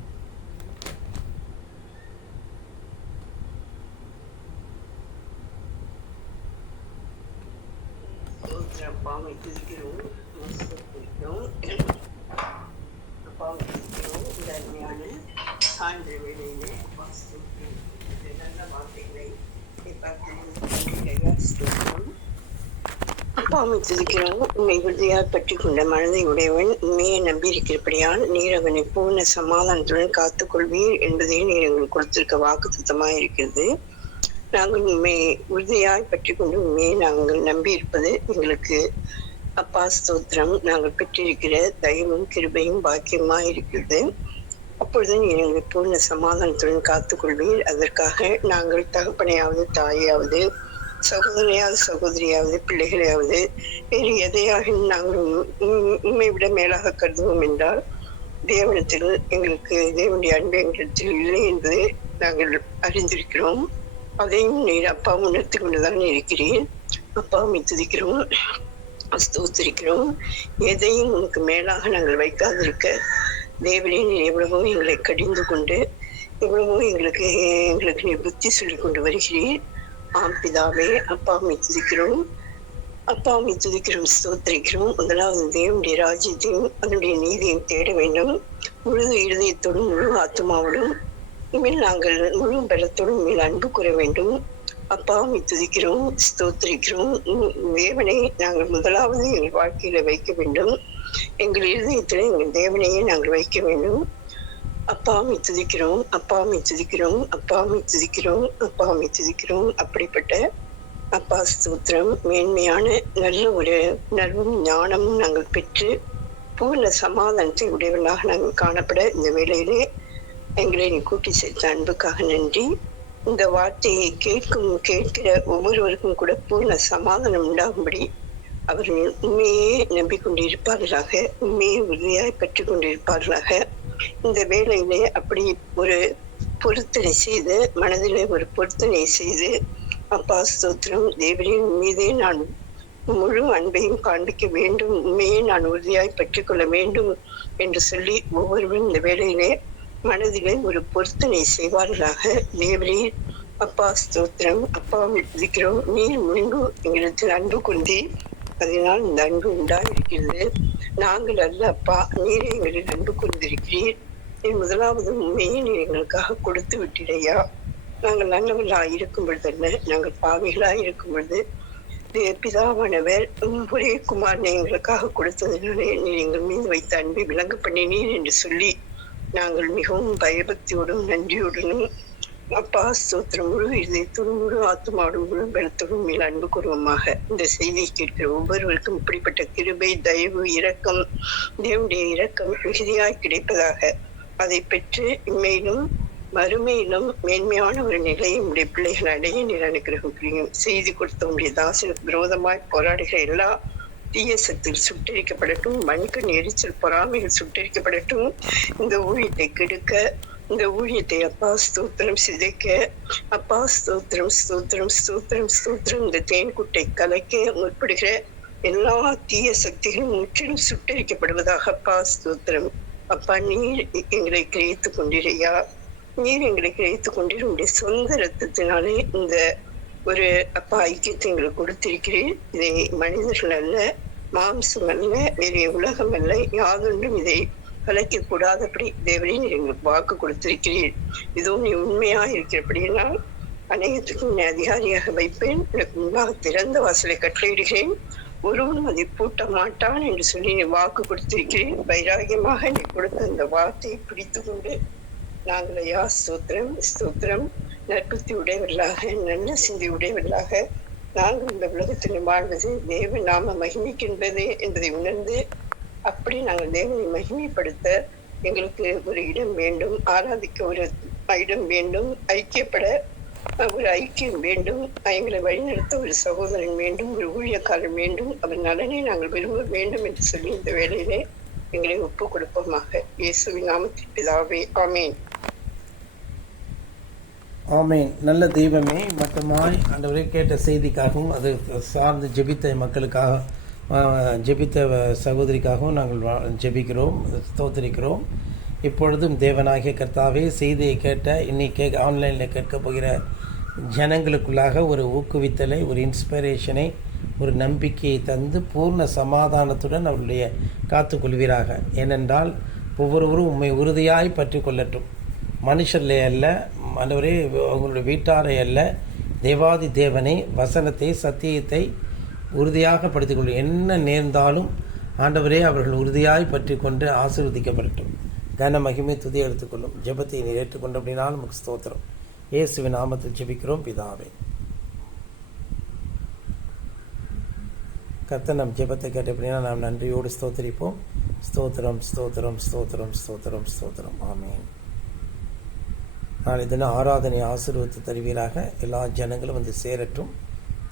அப்பாவை துதிக்கிறோம். உண்மை உறுதியாக பற்றி கொண்ட மனதை உடையவன் உண்மையை நம்பியிருக்கிறபடியால் நீர் அவனை பூர்ண சமாதானத்துடன் காத்துக்கொள்வீர் என்பதே நீர் எங்களுக்கு கொடுத்திருக்க வாக்குத்தத்தமாக இருக்கிறது. நாங்கள் உண்மை உறுதியாய் பற்றி கொண்டு உண்மையை நாங்கள் நம்பி இருப்பது எங்களுக்கு அப்பா ஸ்தோத்திரம். நாங்கள் பெற்றிருக்கிற தயவும் கிருபையும் பாக்கியமாக இருக்கிறது. அப்பொழுது நீர் எங்களை பூர்ண சமாதானத்துடன் காத்துக்கொள்வீர். அதற்காக நாங்கள் தகப்பனையாவது தாயாவது சகோதரியாவது பிள்ளைகளையாவது வேறு எதையாக நாங்கள் உண்மை விட மேலாக கருதுவோம் என்றால் தேவனத்தில் எங்களுக்கு தேவனுடைய அன்பு எங்களிடத்தில் இல்லை என்பதை நாங்கள் அறிந்திருக்கிறோம். அதையும் நீர் அப்பா உணர்த்தி கொண்டுதான் இருக்கிறீர். அப்பாவை துதிக்கிறோம், ஸ்தோத்திரிக்கிறோம். எதையும் உனக்கு மேலாக நாங்கள் வைக்காதிருக்க தேவனே நீர் எவ்வளவோ எங்களை கடிந்து கொண்டு எவ்வளவோ எங்களுக்கு நீ புத்தி சொல்லி கொண்டு வருகிறீர். ஆம் பிதாவே, அப்பாவை துதிக்கிறோம், ஸ்தோத்திரிக்கிறோம். முதலாவது தேவனுடைய ராஜ்யத்தையும் அதனுடைய நீதியையும் தேட வேண்டும். முழு இருதயத்தோடும் முழு ஆத்மாவோடும் இனிமேல் நாங்கள் முழு பலத்தோடும் மேல் அன்பு கூற வேண்டும். அப்பாவை துதிக்கிறோம், ஸ்தோத்திரிக்கிறோம். தேவனை நாங்கள் முதலாவது எங்கள் வாழ்க்கையில வைக்க வேண்டும். எங்கள் இருதயத்துல எங்கள் தேவனையே நாங்கள் வைக்க வேண்டும். அப்பாவை துதிக்கிறோம். அப்படிப்பட்ட அப்பா ஸ்தோத்திரம். மேன்மையான நல்ல ஒரு நல்வும் ஞானமும் நாங்கள் பெற்று பூர்ண சமாதானத்தை உடையவர்களாக நாங்கள் காணப்பட இந்த வேளையிலே எங்களை நீ கூட்டி சேர்த்த அன்புக்காக நன்றி. இந்த வார்த்தையை கேட்கிற ஒவ்வொருவருக்கும் கூட பூர்ண சமாதானம் உண்டாகும்படி அவர்கள் உண்மையே நம்பிக்கொண்டிருப்பார்களாக, உண்மையை உறுதியாய் பெற்றுக் கொண்டிருப்பார்களாக. இந்த வேளையிலே அப்படி ஒரு பொருத்தனை செய்து மனதிலே ஒரு பொருத்தனை செய்து அப்பா ஸ்தோத்திரம். தேவனின் மீதே நான் முழு அன்பையும் காண்பிக்க வேண்டும், உண்மையை நான் உறுதியாய் பெற்றுக்கொள்ள வேண்டும் என்று சொல்லி ஒவ்வொருவரும் இந்த வேளையிலே மனதிலே ஒரு பொருத்தனை செய்வார்களாக. தேவரீர் அப்பா ஸ்தோத்திரம். அப்பாவை துதிக்கிறோம். நீர் முன்பு எங்களிடத்தில் அன்பு கொண்டே அதனால் இந்த அன்பு உண்டாயிருக்கிறது. நாங்கள் அல்ல அப்பா, நீரே எங்களில் அன்பு கொண்டிருக்கிறீர். முதலாவது உண்மையை நீர் எங்களுக்காக கொடுத்து விட்டீரையா. நாங்கள் நல்லவர்களாக இருக்கும் பொழுது அல்ல, நாங்கள் பாவிகளாக இருக்கும் பொழுது பிதாவானவர் ஒரே குமாரனை எங்களுக்காக கொடுத்ததினாலே நீர் எங்கள் மீது வைத்த அன்பை விளங்க பண்ணினீர் என்று சொல்லி நாங்கள் மிகவும் பயபக்தியோடும் நன்றியோடனும் அப்பா ஸ்தோத்திரம் முழு இதயத்தோடும் முழு ஆத்மாவோடும் முழு பலத்தோடும் மேல் அன்பு கூறுவமாக. இந்த செய்தியை கேட்கிற ஒவ்வொருவருக்கும் இப்படிப்பட்ட கிருபை, தயவு, இரக்கம், தேவனுடைய இரக்கம் மிகுதியாய் கிடைப்பதாக. அதை பெற்று இம்மையிலும் மறுமையிலும் மேன்மையான ஒரு நிலையை உடைய பிள்ளைகள் அடைய நீர் அனுகிரகம் புரியும். செய்தி கொடுத்த உடைய தாசனுக்கு விரோதமாய் போராடுகிற எல்லா தீய சக்தியில் சுட்டரிக்கப்படட்டும். மண்கண் எரிச்சல் பொறாமைகள் சுட்டரிக்கப்படட்டும். இந்த ஊழியத்தை கெடுக்க, இந்த ஊழியத்தை அப்பா ஸ்தோத்திரம் சிதைக்க, அப்பா ஸ்தோத்திரம் ஸ்தோத்திரம் ஸ்தோத்திரம் ஸ்தோத்திரம் இந்த தேன்குட்டை கலைக்க முற்படுகிற எல்லா தீய சக்திகளும் முற்றிலும் சுட்டரிக்கப்படுவதாக. அப்பா ஸ்தோத்திரம். அப்பா நீர் எங்களை கிரகித்துக் கொண்டிரையா, நீர் எங்களை கிரகித்துக் கொண்டிரு. உடைய சொந்த ரத்தத்தினாலே இந்த ஒரு அப்பா ஐக்கியத்தை எங்களுக்கு கொடுத்திருக்கிறேன். இதை மனிதர்கள் அல்ல, மாம்சம் அல்ல, வேறு உலகம் அல்ல, யாதொன்றும் இதை கலைக்க கூடாதபடி தேவனே நீர் எங்களுக்கு வாக்கு கொடுத்திருக்கிறீர். இதோ நீ உண்மையா இருக்கிறபடினால் அநேகத்துக்கும் நீ அதிகாரியாக வைப்பேன். எனக்கு முன்பாக திறந்த வாசலை கட்டளையிடுகிறேன், ஒருவனும் அதை பூட்ட மாட்டான் என்று சொல்லி நீ வாக்கு கொடுத்திருக்கிறேன். வைராகியமாக நீ கொடுத்த அந்த வார்த்தையை பிடித்து கொண்டு நாங்கள் ஐயா ஸ்தோத்திரம் ஸ்தோத்திரம் நற்புத்தி உடையவர்களாக, நல்ல சிந்தி உடையவர்களாக, நாங்கள் இந்த உலகத்தில் வாழ்வது தேவ நாம மகிமைக்கின்றது என்பதை உணர்ந்து அப்படி நாங்கள் தேவனை மகிமைப்படுத்த எங்களுக்கு ஒரு இடம் வேண்டும், ஆராதிக்க ஒரு இடம் வேண்டும், ஐக்கியப்பட ஒரு ஐக்கியம் வேண்டும், எங்களை வழிநடத்த ஒரு சகோதரன் வேண்டும், ஒரு ஊழியக்காரன் வேண்டும், அவர் நலனை நாங்கள் விரும்ப வேண்டும் என்று சொல்லி இந்த வேளையிலே எங்களை ஒப்பு கொடுப்போமாக. இயேசுவின் நாமத்தில் பிதாவே, ஆமேன். ஆமேன். நல்ல தெய்வமே, மட்டுமாய் ஆண்டவரே கேட்ட செய்திக்காகவும் அது சார்ந்து ஜெபித்த மக்களுக்காக ஜெபித்த சகோதரிக்காகவும் நாங்கள் ஜெபிக்கிறோம், ஸ்தோத்திரிக்கிறோம். இப்பொழுதும் தேவனாகிய கர்த்தாவே, செய்தியை கேட்ட இன்னைக்கு ஆன்லைனில் கேட்க போகிற ஜனங்களுக்குள்ளாக ஒரு ஊக்குவித்தலை, ஒரு இன்ஸ்பிரேஷனை, ஒரு நம்பிக்கையை தந்து பூர்ண சமாதானத்துடன் அவருடைய காத்துக்கொள்வீராக. ஏனென்றால் ஒவ்வொருவரும் உண்மை உறுதியாய் பற்றி கொள்ளட்டும். மனுஷர்லே அல்ல ஆண்டவரே, அவங்களுடைய வீட்டாரை அல்ல, தேவாதி தேவனை, வசனத்தை, சத்தியத்தை உறுதியாக படுத்திக்கொள்ளும். என்ன நேர்ந்தாலும் ஆண்டவரே அவர்கள் உறுதியாய் பற்றி கொண்டு ஆசீர்வதிக்கப்படட்டும். கன மகிமை துதி எடுத்துக்கொள்ளும். ஜெபத்தை நீ ஏற்றுக்கொண்டு அப்படின்னாலும் நமக்கு ஸ்தோத்திரம். இயேசுவின் நாமத்தில் ஜெபிக்கிறோம் பிதாவே. கர்த்தர் நம் ஜெபத்தை கேட்ட அப்படின்னா நாம் நன்றியோடு ஸ்தோத்திரிப்போம். ஸ்தோத்திரம், ஸ்தோத்திரம், ஸ்தோத்திரம், ஸ்தோத்திரம், ஸ்தோத்திரம். ஆமேன். நாளை தினம் ஆராதனை ஆசீர்வதித்து தருவீராக. எல்லா ஜனங்களும் வந்து சேரட்டும்.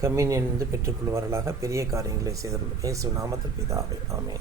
கம்யூனியன் பெற்றுக்கொள்வார்களாக. பெரிய காரியங்களை செய்தவர்கள். இயேசு நாமத்தில் பிதாவே. ஆமேன்.